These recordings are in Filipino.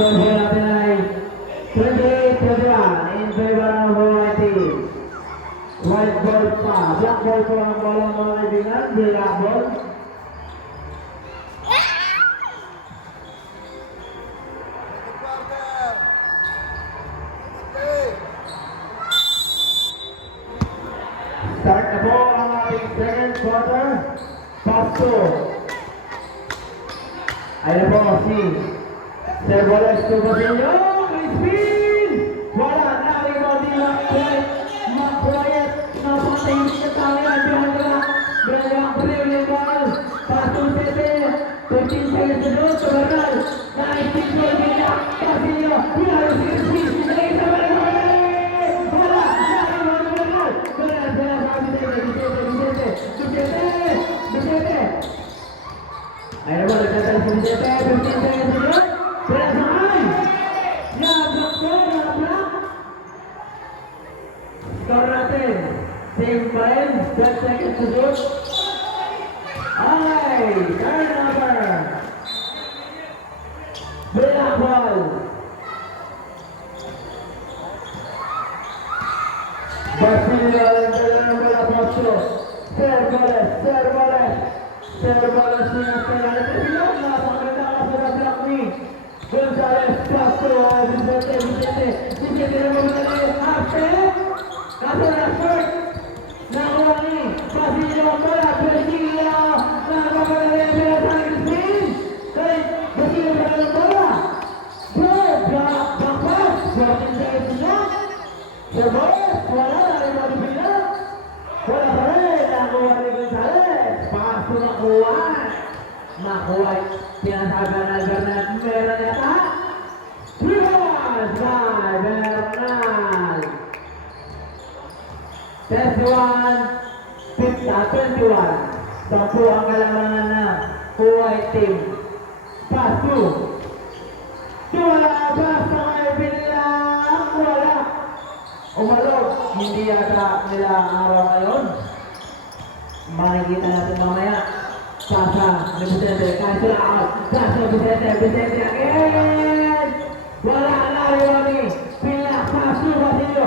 score po natin ay 28-21 in favor ng Hawaii team. White ball pa. Black ball po ang bola mga kaibigan. Black ball. Start na po ang ating second quarter. Pass to. Ayan po si Sir Boles to Basilio. Spin! Wala na rin mo di mag-quiet. Napatay sa tali. Brenda brilliant ball. Pass to Sete. 15 seconds to go. To Bernal. Nice kick goal. Basilio. Wala si Spin. Lagi sa balik. Wala. Lagi mo di Bernal. Bernal sa Vicente. Ayan mo, nagtatay si Vicente. 15 seconds to go. Bernal sa ay. Block ko. Score natin. Same pa rin. 12 seconds to go. Ay! Turnover! Black ball! Basilio ang dalawa bola posyo. Sir Boles niya kaya pilot na pagkita ka sa block ni Gonzales Castro. Vicente na mamali. After kaso na short. Nakuha ni Basilio ang bola. Basilio nakakapalala yung sa Crispin. Kay Basilio na ng bola. Back pass. 14 seconds na. Sir Boles, wala na rin mga wala pa rin. Nakuha ni Gonzales. Paso nakuha. Nakuha. Sinasabi na Bernal. Meron yata. Rebound by Bernal. 21. Sampu ang kalamangan na Hawaii team. Pass to. Wala. Basta kayo bilang. Wala. Umalog. Hindi yata nila ang araw ngayon. Makikita natin mamaya. Sasa ni Vicente. Kahit sila out. Sasa Vicente again. Wala na yun ni Pinak. Pass to Basilio.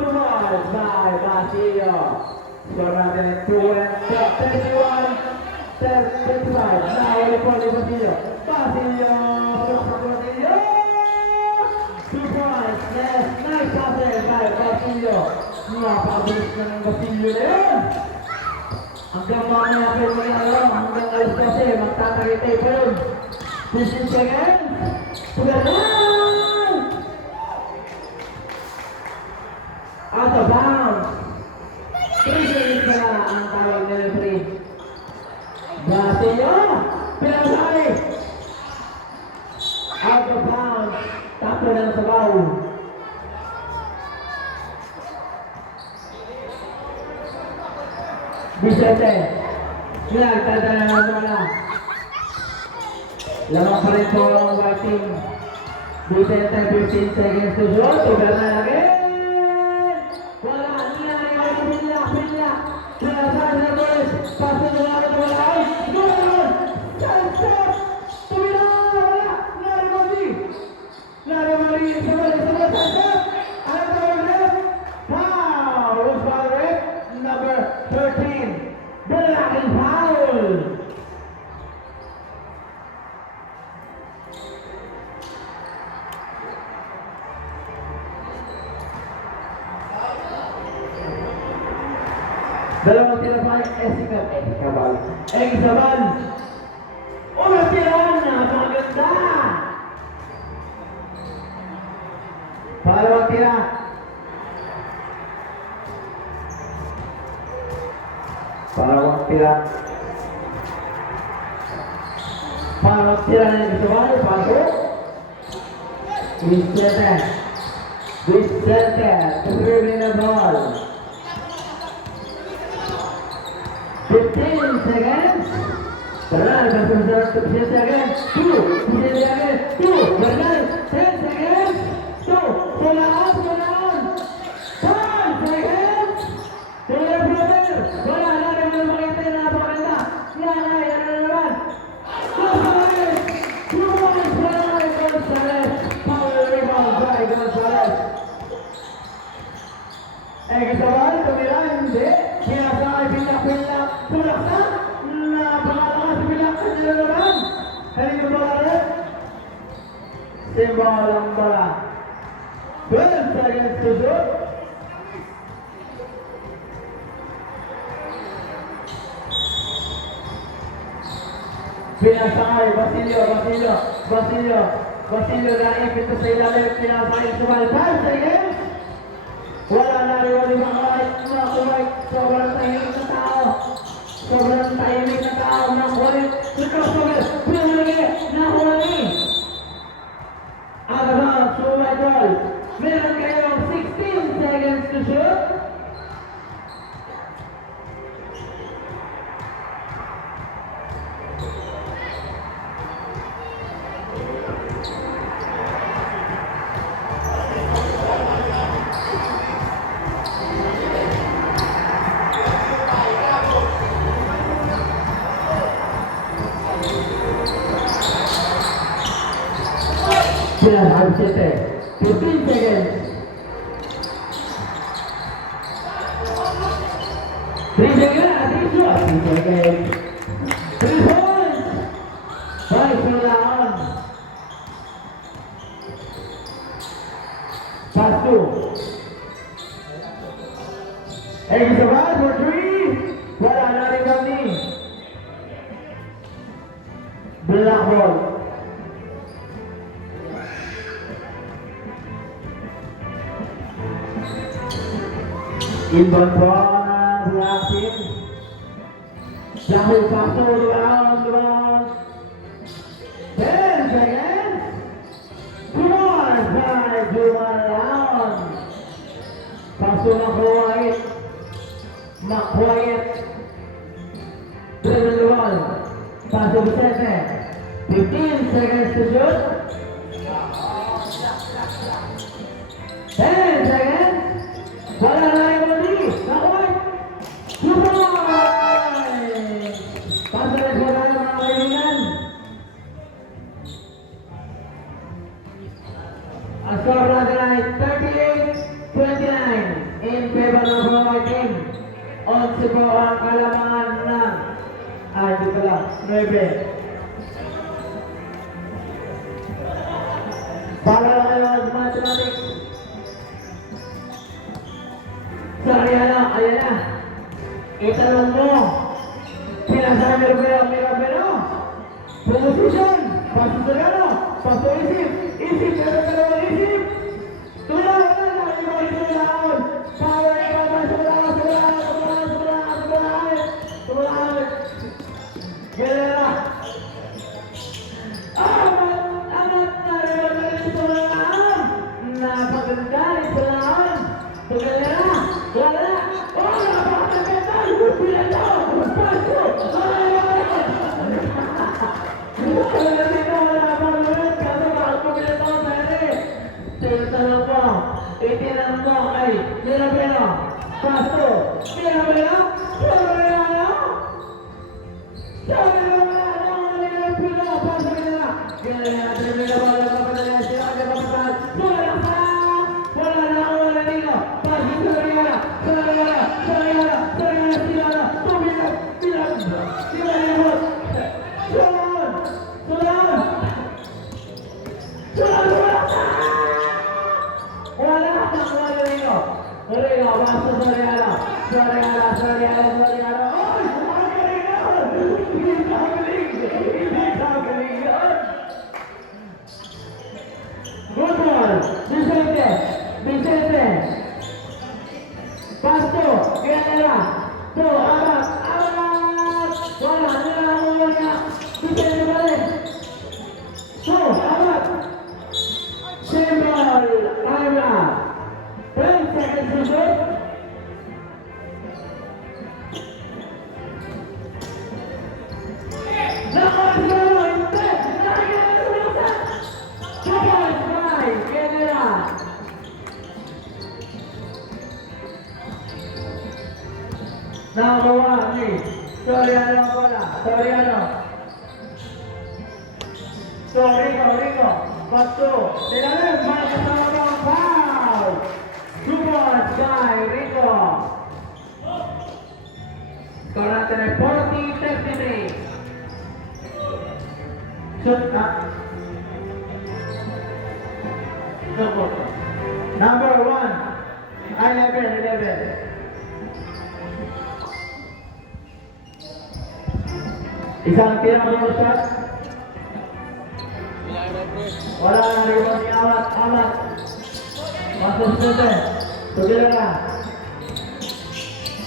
Tumas by Basilio. Score natin ay 31. 35. Nawala po ni Basilio. Basilio. 2 points. Nice hustle by Basilio. Napakabilis na ng Basilio na yun. Hanggang mamaya kayo mag-alam. Hanggang alas kasi magtatagitay pa yun. 15 seconds. Tugalan! Out of bounds. 3 seconds na ang tawag na referee. Basilio. Pinasay. Out of bounds. Tapo na sa baw. Vicente. Nagtadala na wala. Lamang pa rin po ang batting. Vicente 15 seconds to shoot. Tugal na lagi. Wala. Pila. Pinasay na boys. Paso na wala. Goal! Stop! Tumila! Wala! Narimari! Sabay! Ano tawag na? Foul! Foul rate number 13. Dalaking foul! Dalawang tinapay, Escabal. Unang tirahan na, maganda! Pangalawang tira. Pangalawang tira na Escabal, pasok. Vicente, dribbling the ball. 15 seconds. Bernal bergerak ke Vicente again. 2. Vicente again. 2. Bernal. 10 seconds. 2. Bola on. 5 seconds. Bola brother. Bola lari melalui tengah napakaganda. Yan na naman. 12 seconds to shoot. Pinasakay, Basilio naipit sa ilalim, pinasakay sumal. 5 seconds. Wala na rin wali mga kumay. Sobrang tahimik na tao. Nakuwali. Crossover. Pinahuli. Nakuwali. Out of bounds. So my goal. Meron kayong 16 seconds to shoot. Harus 15 seconds. 3 seconds, additional 3 seconds. 3 points. Baik, perlahan. Pass 2. Extra ball for 3. Wala na rin kami. Black ball. Inbound ball ng Black Team. Dahil paso, round. 10 seconds. Come on, 5, 2, 1 round. Paso ng Kuwait. McQuiet. Dribble the ball. Paso Vicente. 15 seconds to shoot. 10 seconds. Wala na yung mali. Nakuwait. Goodbye! Pasalit ko tayo mga kaibigan. Ang score natin ay 38-29 in favor ng Kuwait team. 11 po ang kalamangan ng dito lang, 9. Para lang kayo ang mathematics. So, ayan na. Itanong mo. Pinasara Mirabero. Position. Paso sa gano. Paso isip. Pero isip. Tulong na. Ibang isip na laon. Power ikaw ba? Sumulahan. Gano'n na. Amat na rin sa laon. Napaganda rin sa laon. Paganda na. Wala! Oh, napakaganda! Pila na! Paso! Wala dito! Wala pa naman! Kasi makapagpila ito sa ere! Tanong mo! Itinanong mo kay Mirabero! Paso! Mirabero! Mirabero! Sabi na wala! Ang pila! Paso ka na! Gano'n natin Mirabero! Kapadala siya! Kapadala! Wala pa! Wala na! Wala dito! Paso sa Mirabero! Good one, Vicente. Pasto, Guerrera, Amat. Wala, niya. Vicente balik. Amat. Symbol, Aima. 10 seconds to shoot. Nakabawa ni Soriano bola. Rico. Pasto. Dinalim. Makasama mo ang foul. 2 points by Rico. Score natin ay 40-33. Shoot up. No more. Number 1. 11. Isang tinamang shot. Wala na rebound si Amat. Masuk Vicente. Tugilera.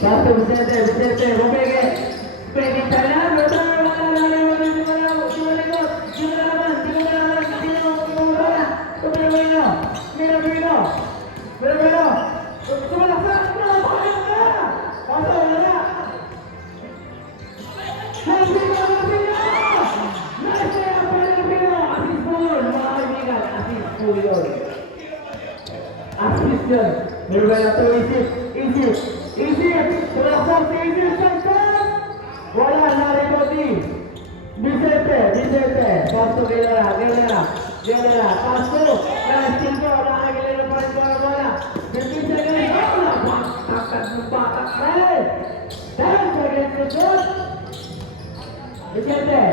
Satu Vicente. Bumege. Peggy Thailand. Wala na rebound. Cuma lawan. Mira. Cuma laksa. Masuk wala. Assist yun. Meron na ito, easy. Tulaksan si easy, santan. Wala na rin body. Vicente. Pasto, Galera. Pasto. Nice team ko. Nakagilera pa rin bola. Vicente, Galera. Batak. Hey! 10 seconds to shoot. Vicente.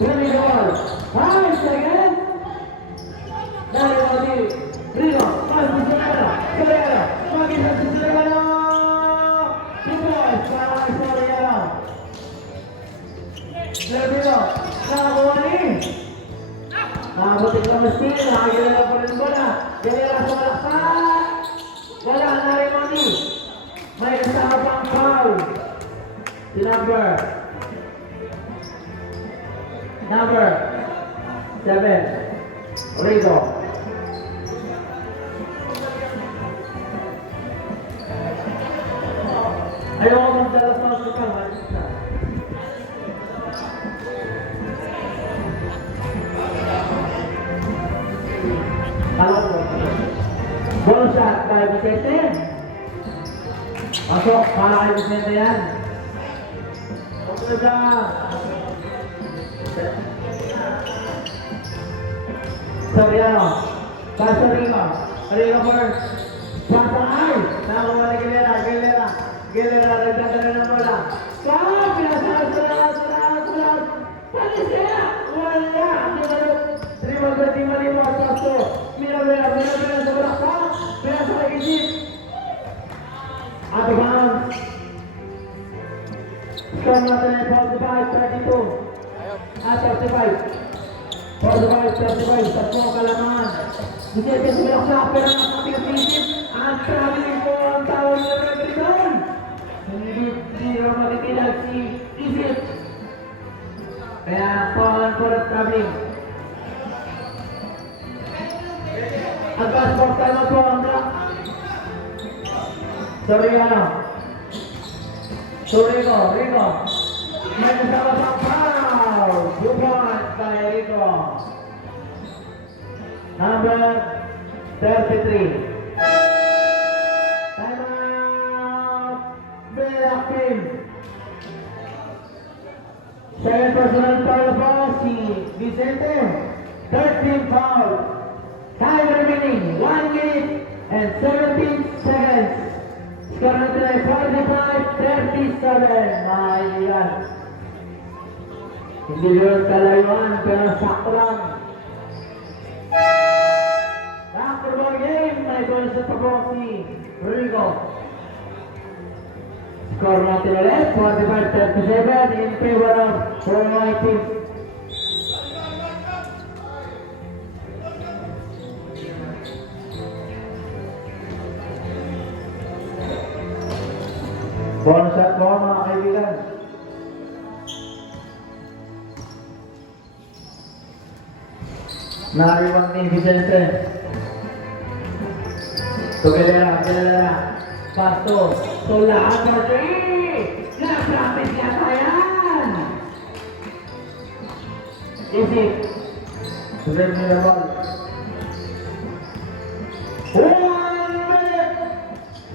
Bring the ball. 5 seconds. Dari body. Rigo, masih Galera, makin satu Galera. Galera. Lebih Naboni. Butik mesti Galera paling bola. Galera sama bola Narimoni. Main sama Pangkal. Di number 7. Rigo. Ayaw ko magdala sa hospital, Ball shot kay Vicente. Masuk para kay Vicente yan. Pagkada. Soriano. Rigo first. Pasa ay. Nakakuha ni Galera, nagdadala ng bola. Pinasalamat. Panis kaya? Wala. Di malimot. Pasto. Mira sa bola. Pinasalamat isip. Out of bounds. Score natin ay 45-32. 35. Tatlo kalaman. Vicente sumalaksa. Pero nakatigas ng isip. Ang traveling po ang tawag ng Rebriton. Hindi naman makitilag si Isip. Kaya pangalan po ng traveling. Advance for time po ang block. Rigo. May kasama sa foul. 2 points by Rigo. Number 33. Time out. Black team. Second personal foul po si Vicente. 13 foul. Time remaining 1 minute and 17 seconds. Score natin ay 45-37. Mahiyan. Hindi yun kalayuan pero sakto lang. Basketball game. May goal sa pagkong si Rigo. Score natin ulit 45-37 in favor of Hawaii team. Bonus shot po mga kaibigan. Nariwang ni Vicente. Galera. Pasto. Tulaan mo ito Na-practice yata yan. Isip. Sulit mo na ball. 1 minute.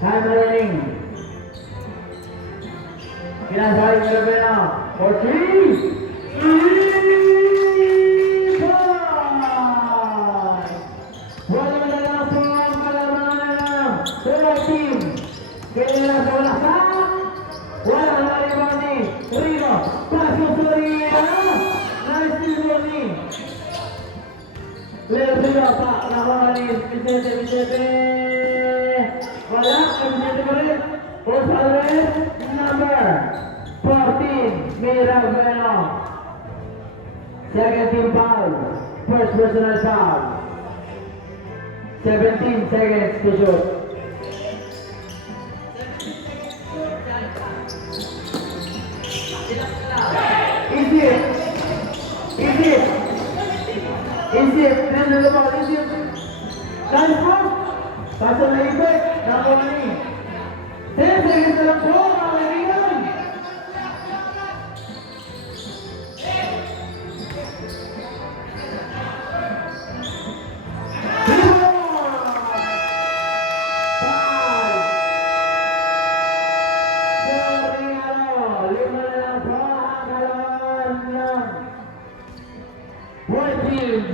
Time running. Kinasay mo na for 3. Wala na lang po ang kalamanan ng team. Galera sa wala sa. Wala na rin ni Rigo. Paso sa Ria. Nice team ni. Leo Pak, nakuha ni Vicente. Wala, Vicente pa rin. Jose Alvarez, number 14, Mirabel. Second team foul. First personal foul. 17 seconds to shoot. Isip. Nandun naman, Isip. Nice move. Kaso na ibig. Nakuha ni. 10 seconds na lang po, mga kaibigan. White Fields